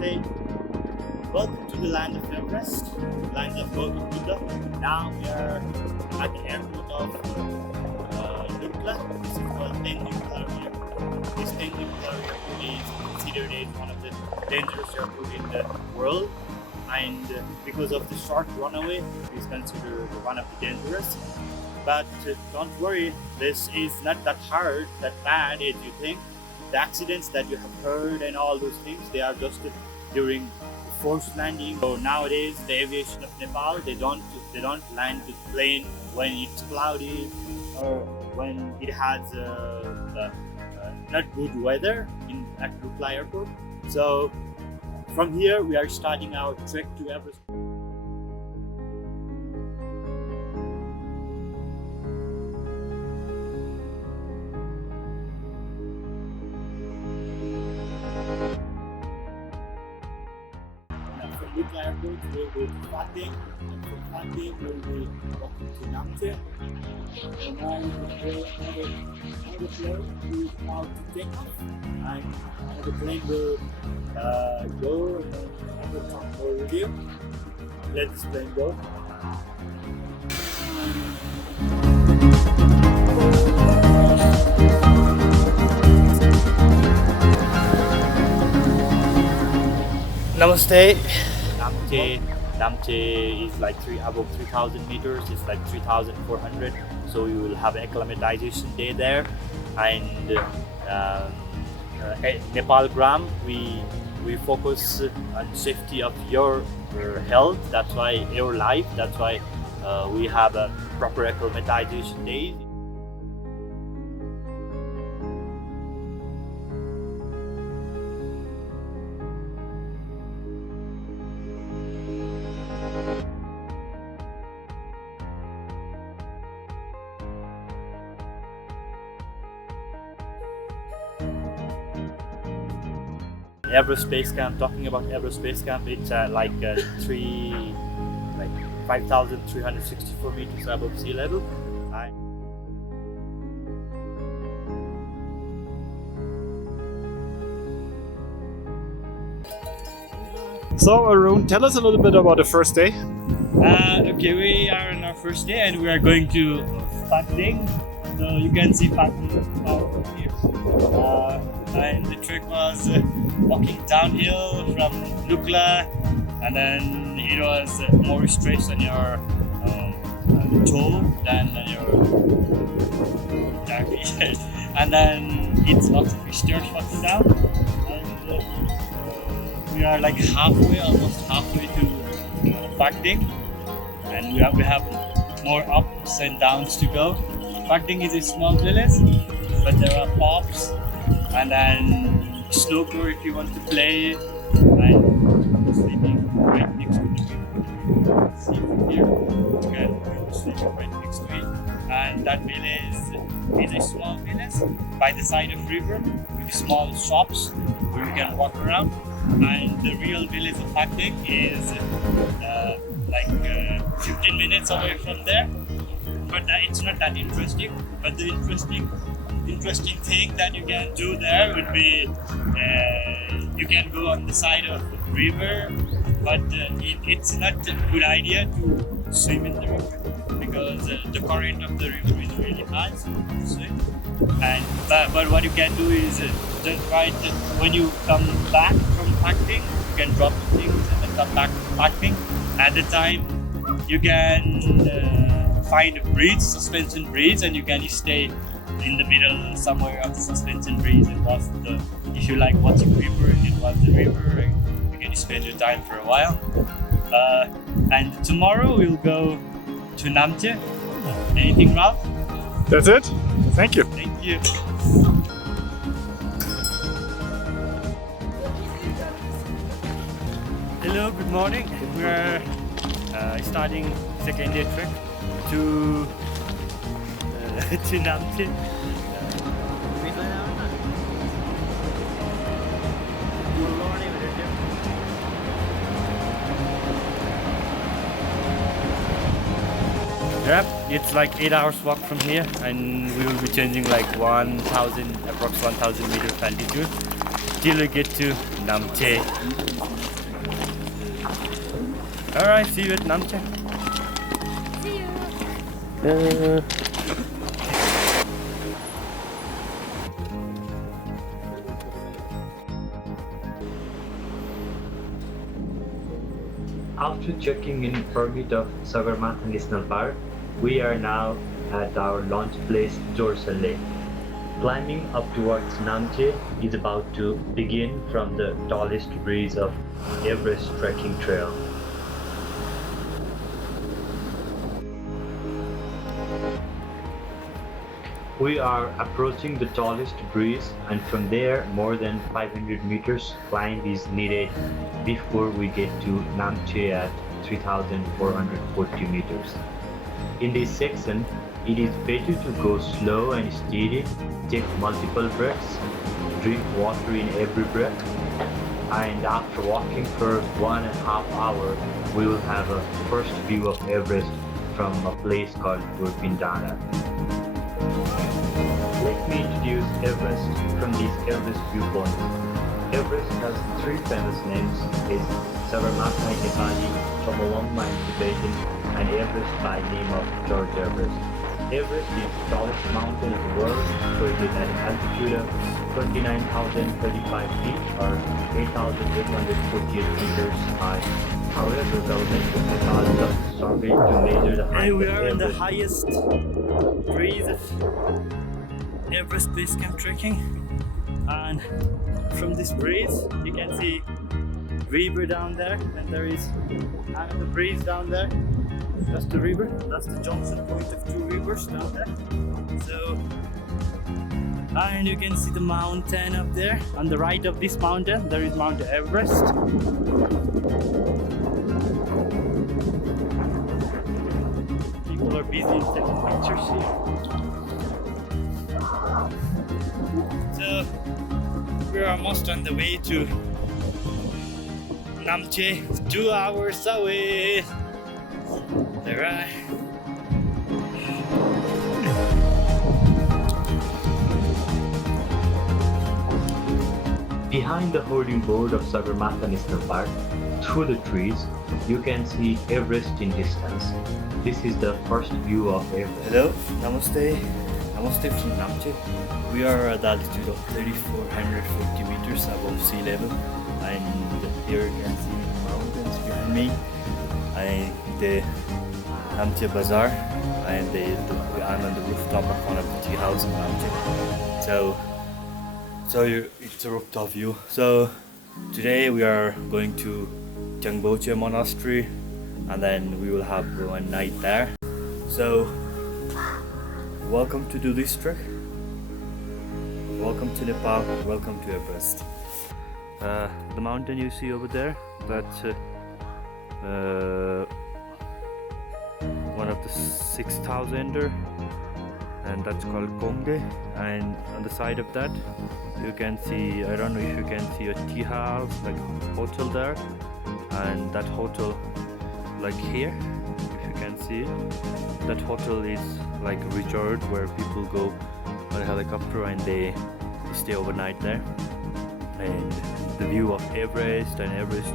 Namaste. Welcome to the land of Everest, land of Lukla. Now we are at the airport of Lukla. This is called Lukla Airport. This Lukla Airport is considered as one of the dangerous airports in the world, and because of the short runway, it is considered one of the dangerous. But don't worry, this is not that hard, that bad as you think. The accidents that you have heard and all those things, they are just during forced landing. So nowadays, the aviation of Nepal, they don't land the plane when it's cloudy or when it has not good weather at Lukla Airport. So from here, we are starting our trek to Everest. From Lukla Airport, we'll go to Fateh, and from Fateh, we'll be walking to Namche. And now we will go another plane who is about to take off, and the plane will go and we'll talk more with you. Let this plane go. Namaste. Namche is like above 3,000 meters. It's like 3,400. So you will have acclimatization day there, and Nepal Gram, we focus on safety of your health. That's why your life. That's why we have a proper acclimatization day. Everest Base Camp. Talking about Everest Base Camp, it's like 5,364 meters above sea level. So Arun, tell us a little bit about the first day. Okay, we are on our first day and we are going to Fateh. So you can see Fateh from here. And the trek was walking downhill from Lukla, and then it was more stress on your toe than on your jacket. And then it's lots of stairs walking down, and we are like almost halfway to Fateh, and we have more ups and downs to go. Fateh is a small village, but there are pops. And then snooker if you want to play, and sleeping right next to the river. See from here, you can sleep right next to it. And that village is a small village by the side of river with small shops where you can walk around. And the real village of Fateh is 15 minutes away from there. But it's not that interesting. But the interesting thing that you can do there would be you can go on the side of the river, but it's not a good idea to swim in the river because the current of the river is really high, so you can swim. But what you can do is just when you come back from Fateh, you can drop the things and then come back to Fateh. At the time, you can find a bridge, suspension bridge, and you can stay in the middle somewhere of the suspension bridge and watch if you like watching river, you can watch the river and you can spend your time for a while. And tomorrow we'll go to Namche. Anything, Ralph? That's it. Thank you. Thank you. Hello, good morning. We're starting second day trek to Namche. Yep, it's like 8 hours walk from here, and we will be changing like approx 1,000 meters altitude. till we get to Namche. Alright, see you at Namche. See you. After checking in permit of Sagarmatha National Park, we are now at our launch place, Jorsalek. Climbing up towards Namche is about to begin from the tallest breeze of Everest trekking trail. We are approaching the tallest breeze, and from there more than 500 meters climb is needed before we get to Namche at 3,440 meters. In this section, it is better to go slow and steady, take multiple breaths, drink water in every breath, and after walking for 1.5 hours, we will have a first view of Everest from a place called Burpindana. Let me introduce Everest from this Everest viewpoint. Everest has 3 famous names: is Sagarmatha in Nepali, Chomolungma in Tibetan, and Everest by name of George Everest. Everest is the tallest mountain in the world, situated at an altitude of 29,035 feet or 8,848 meters high. However, government of Nepal just surveyed to measure the height Hey, we of are in the Everest. highest breeze of Everest base camp trekking, and from this breeze you can see river down there, and there is another breeze down there. That's the river, that's the junction point of 2 rivers down there. So, and you can see the mountain up there. On the right of this mountain there is Mount Everest. People are busy taking pictures here. So we're almost on the way to Namche, 2 hours away. Alright. Behind the hoarding board of Sagarmatha National Park, through the trees, you can see Everest in distance. This is the first view of Everest. Hello, namaste. Namaste from Namche. We are at the altitude of 3,440 meters above sea level, and here you can see mountains behind me, and the Namche Bazaar, and I'm on the rooftop of one of the tea houses in Namche. It's a rooftop view. So today we are going to Jangboche Monastery, and then we will have 1 night there. So welcome to do this trek. Welcome to Nepal. Welcome to Everest. The mountain you see over there, that's one of the 6,000er, and that's called Khumbu. And on the side of that, you can see, I don't know if you can see a tea house, like a hotel there, and that hotel, like here, if you can see it, that hotel is like a resort where people go on a helicopter and they stay overnight there. And the view of Everest and Everest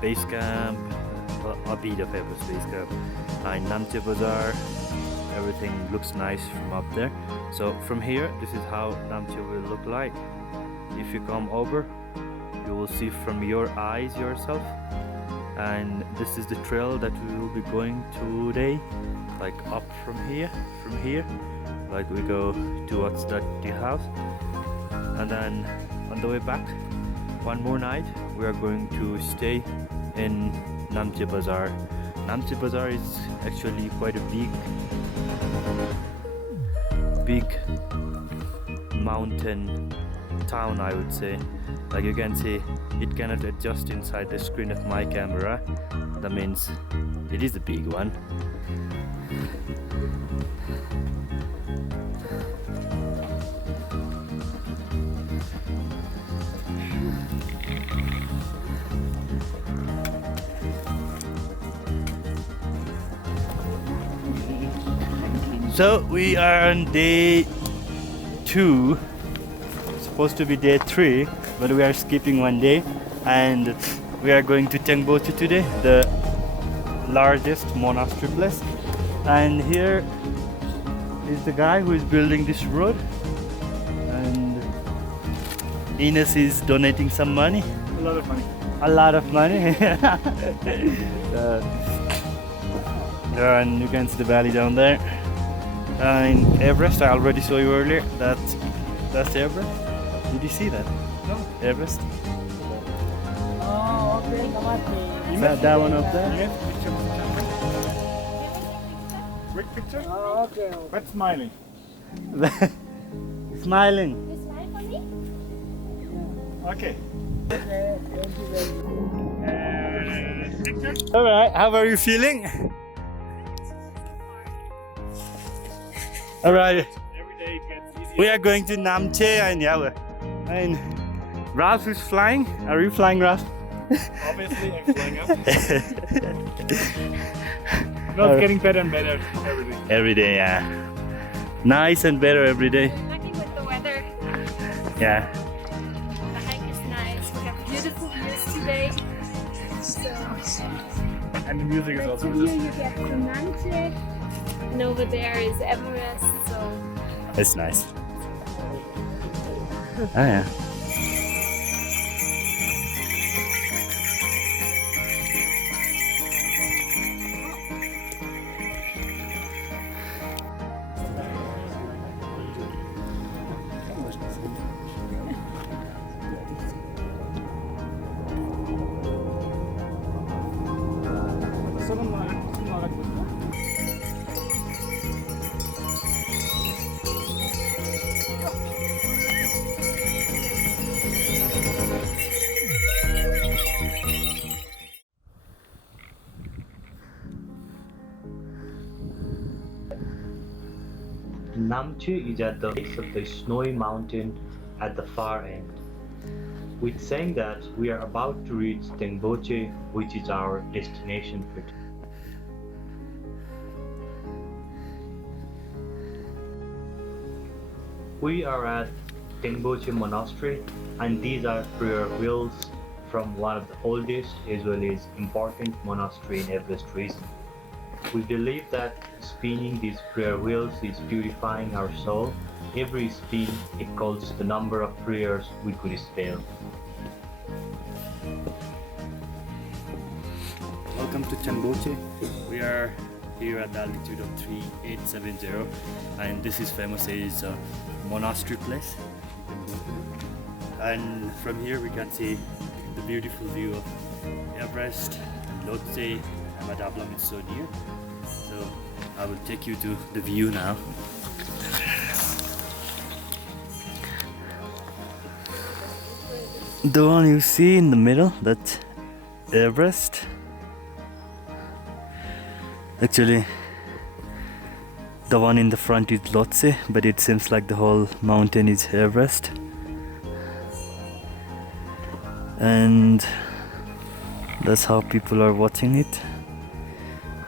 base camp, a bit of Everest base camp, and Namche Bazaar, everything looks nice from up there. So from here, this is how Namche will look like. If you come over, you will see from your eyes yourself, and this is the trail that we will be going today, like up from here, like we go towards that tea house, and then on the way back, one more night, we are going to stay in Namche Bazaar. Namche Bazaar is actually quite a big mountain town, I would say. Like you can see, it cannot adjust inside the screen of my camera. That means it is a big one. So we are on day 2. supposed to be day 3, but we are skipping one day, and we are going to Tengboche today, the largest monastery place. And here is the guy who is building this road, and Ines is donating some money. A lot of money. A lot of money. And you can see the valley down there. And Everest, I already saw you earlier. That's Everest. Did you see that? No. Everest. Oh, okay. That one up there. Yes, picture of the camera. Quick picture. Oh, okay. But smiling. Smiling. You smile for me? Okay. Okay, thank you very much. Picture. All right. How are you feeling? All right. Every day it gets easier. We are going to Namche, and Ralph is flying. Are you flying, Ralph? Obviously, I'm flying up. No, it's getting better and better every day. Every day, yeah. Nice and better every day. Lucky with the weather. Yeah. The hike is nice. We have beautiful views today. So, And the music is also from good. here you get to Namche. And over there is Everest. So, It's nice. Oh yeah. Namche is at the base of the snowy mountain at the far end. With saying that, we are about to reach Tengboche, which is our destination for today. We are at Tengboche Monastery, and these are prayer wheels from one of the oldest as well as important monastery in Everest region. We believe that spinning these prayer wheels is purifying our soul. Every spin equals the number of prayers we could spell. Welcome to Tengboche. We are here at the altitude of 3870, and this is famous as a monastery place. And from here we can see the beautiful view of Everest, Lhotse, and Madablam is so near. So I will take you to the view now. The one you see in the middle, that's Everest. Actually, the one in the front is Lhotse, but it seems like the whole mountain is Everest. And that's how people are watching it.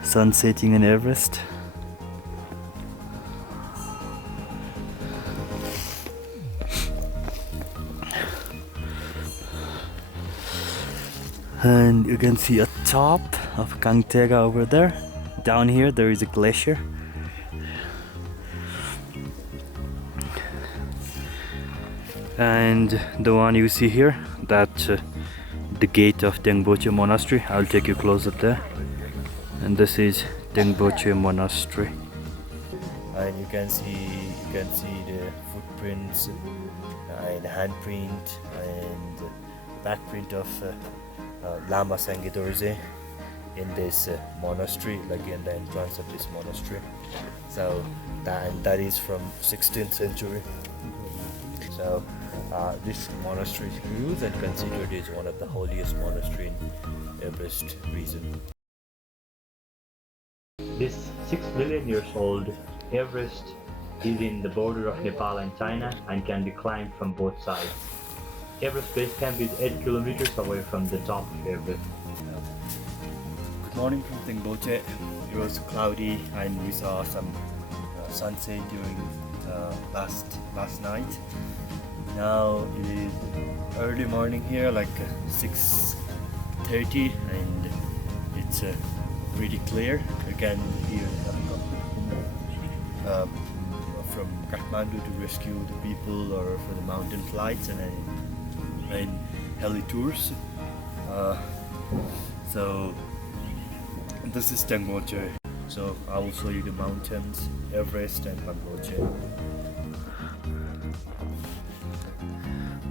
Sun setting in Everest. And you can see a top of Kangtega over there. Down here there is a glacier. And the one you see here, that's the gate of Tengboche Monastery. I'll take you close up there. And this is Tengboche Monastery. And you can see the footprints and handprint and backprint of Lama Sangidorje in this monastery, like in the entrance of this monastery. So that is from 16th century. So this monastery is used and considered as one of the holiest monastery in Everest region. This 6 billion years old Everest is in the border of Nepal and China and can be climbed from both sides. Everest Base Camp is 8 kilometers away from the top of Everest. Good morning from Tengboche. It was cloudy and we saw some sunset during last night. Now it is early morning here, like 6:30, and it's pretty clear. You can hear the helicopter from Kathmandu to rescue the people, or for the mountain flights and heli tours. So this is Namche. So I will show you the mountains, Everest and Namche.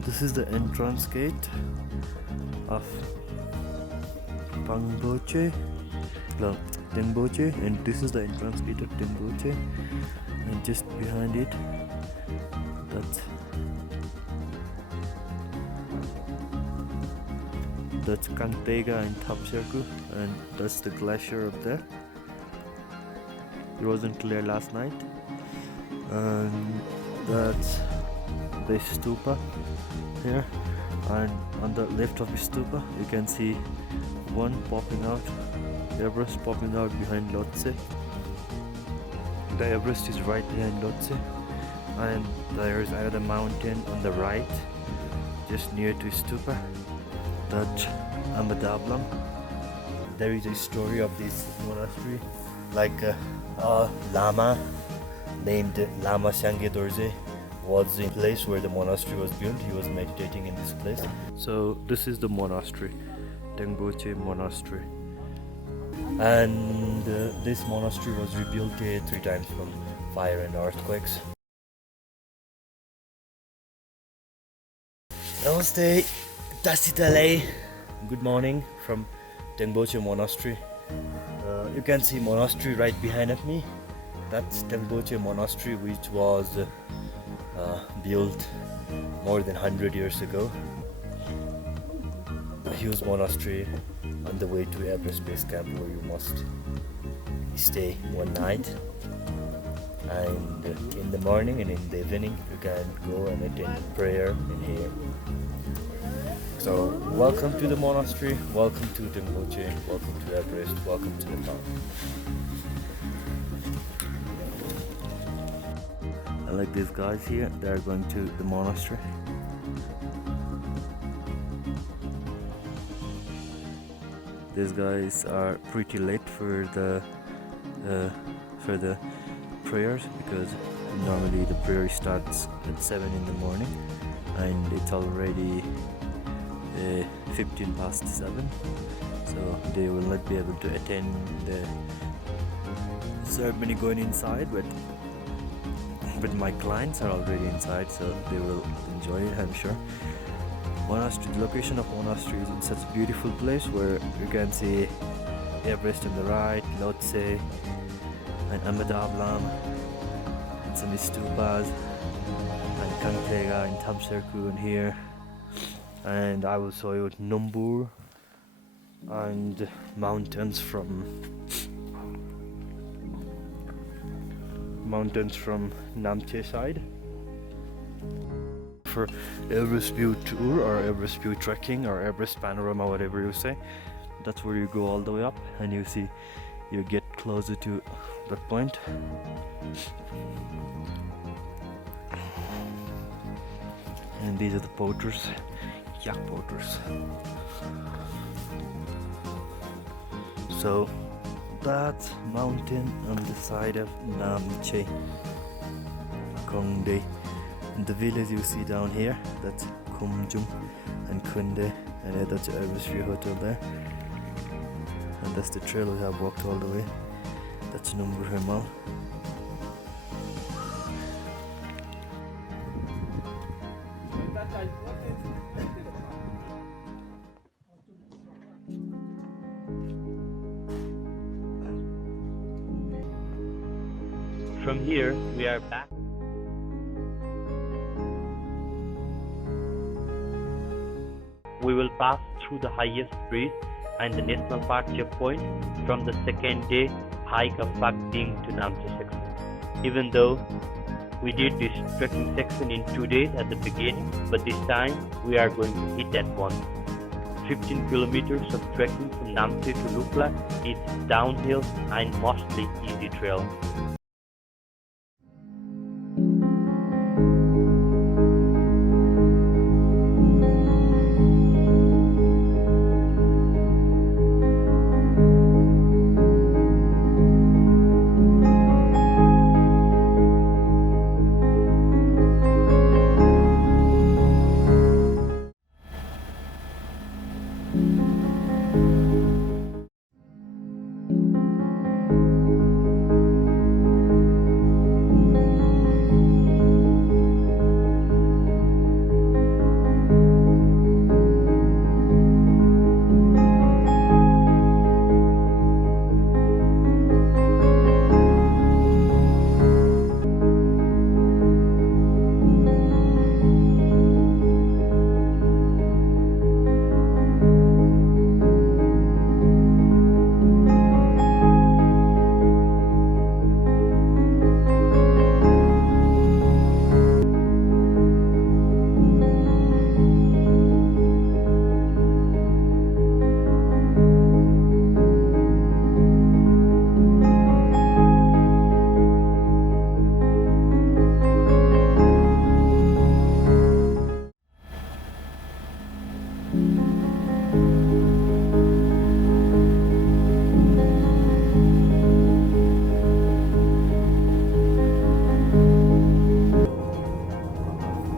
This is the entrance gate of Namche, and this is the entrance gate of Namche, and just behind it, that's Kantega and Tapsherku, and that's the glacier up there. It wasn't clear last night, and that's the stupa here, and on the left of the stupa you can see one popping out, Everest popping out behind Lhotse. The Everest is right behind Lhotse, and there is another mountain on the right just near to stupa, that's Amadablam. There is a story of this monastery, like a lama named Lama Sangye Dorje was the place where the monastery was built. He was meditating in this place. So this is the monastery, Tengboche Monastery, and this monastery was rebuilt 3 times from fire and earthquakes. Namaste, Tasitale. Good morning from Tengboche Monastery. You can see monastery right behind of me. That's Tengboche Monastery, which was built more than 100 years ago. A huge monastery on the way to Everest Base Camp, where you must stay one night, and in the morning and in the evening you can go and attend prayer in here. So welcome to the monastery, welcome to Tengboche, welcome to Everest, welcome to Nepal. I like these guys here, they're going to the monastery. These guys are pretty late for the prayers, because normally the prayer starts at 7 in the morning and it's already 15 past 7, so they will not be able to attend the ceremony going inside, but my clients are already inside, so they will enjoy it, I'm sure. Monastery, the location of monastery is in such a beautiful place where you can see Everest on the right, Lhotse and Amadablam, and some stupas, and Kangtega and Tamserku in here. And I will show you Numbur and mountains from Namche side. For Everest View Tour or Everest View Trekking or Everest Panorama, whatever you say, that's where you go all the way up and you see, you get closer to that point. And these are the porters, yak porters. So that's mountain on the side of Namche Kongde. And the village you see down here, that's Khumbu and Kunde, and that's Everest View Hotel there. And that's the trail we have walked all the way. That's Numbur Himal. From here, we are back. We will pass through the highest bridge and the national park checkpoint from the second day hike of Pakding to Namche section. Even though we did this trekking section in 2 days at the beginning, but this time we are going to hit that one. 15 kilometers of trekking from Namche to Lukla is downhill and mostly easy trail.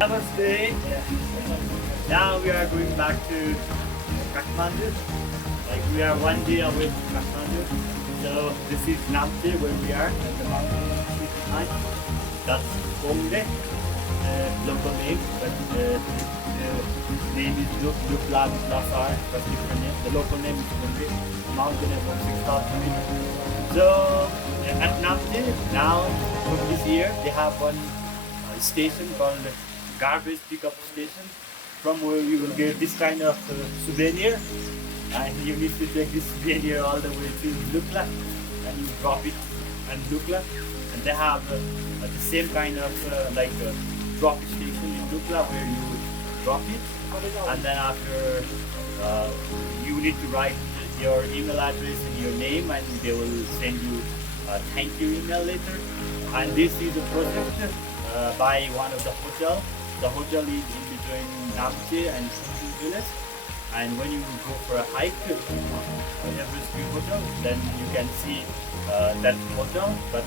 Namaste. Now we are going back to Kathmandu. Like we are 1 day away from Kathmandu. So this is Namche where we are at the mountain behind. That's Khumbu, local name, but the name is Lukla Bazaar. That's different name. The local name is Khumbu. Mountain is about 6,000 meters. So at Namche now from this year they have one station called garbage pickup station, from where you will get this kind of souvenir, and you need to take this souvenir all the way to Lukla and you drop it at Lukla, and they have the same kind of drop station in Lukla where you drop it, and then after you need to write your email address and your name, and they will send you a thank you email later. And this is a project by one of the hotel. The hotel is in between Namche and Khumbu village, and when you go for a hike to Everest View Hotel, then you can see that hotel. But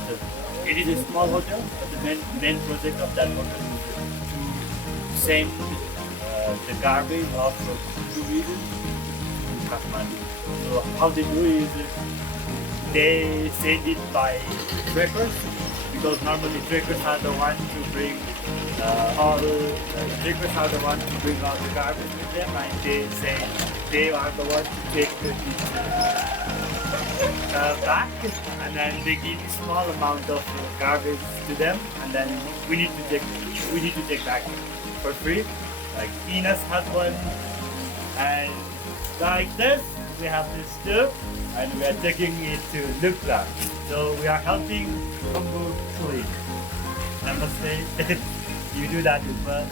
it is a small hotel, but the main project of that hotel is to send the garbage of Khumbu region to Kathmandu. So how they do is they send it by trekkers, because normally trekkers are the ones to bring all the garbage with them, and they say they are the ones to take it back, and then they give a small amount of garbage to them, and then we need to take back for free. Like Venus has one, and like this we have this too, and we are taking it to Lukla. So we are helping Khumbu clean. Namaste. You do that as well.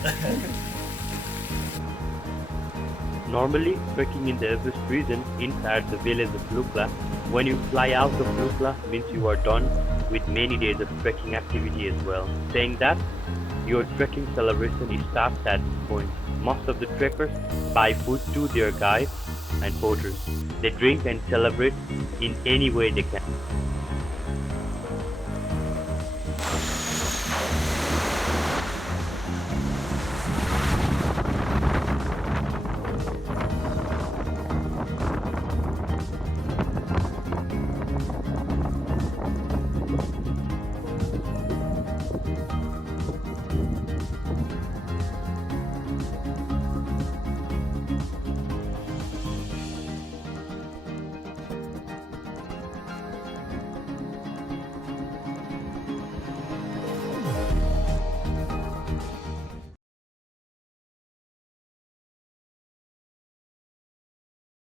Normally, trekking in the Everest region inside the village of Lukla, when you fly out of Lukla means you are done with many days of trekking activity as well. Saying that, your trekking celebration starts at this point. Most of the trekkers buy food to their guides and porters. They drink and celebrate in any way they can.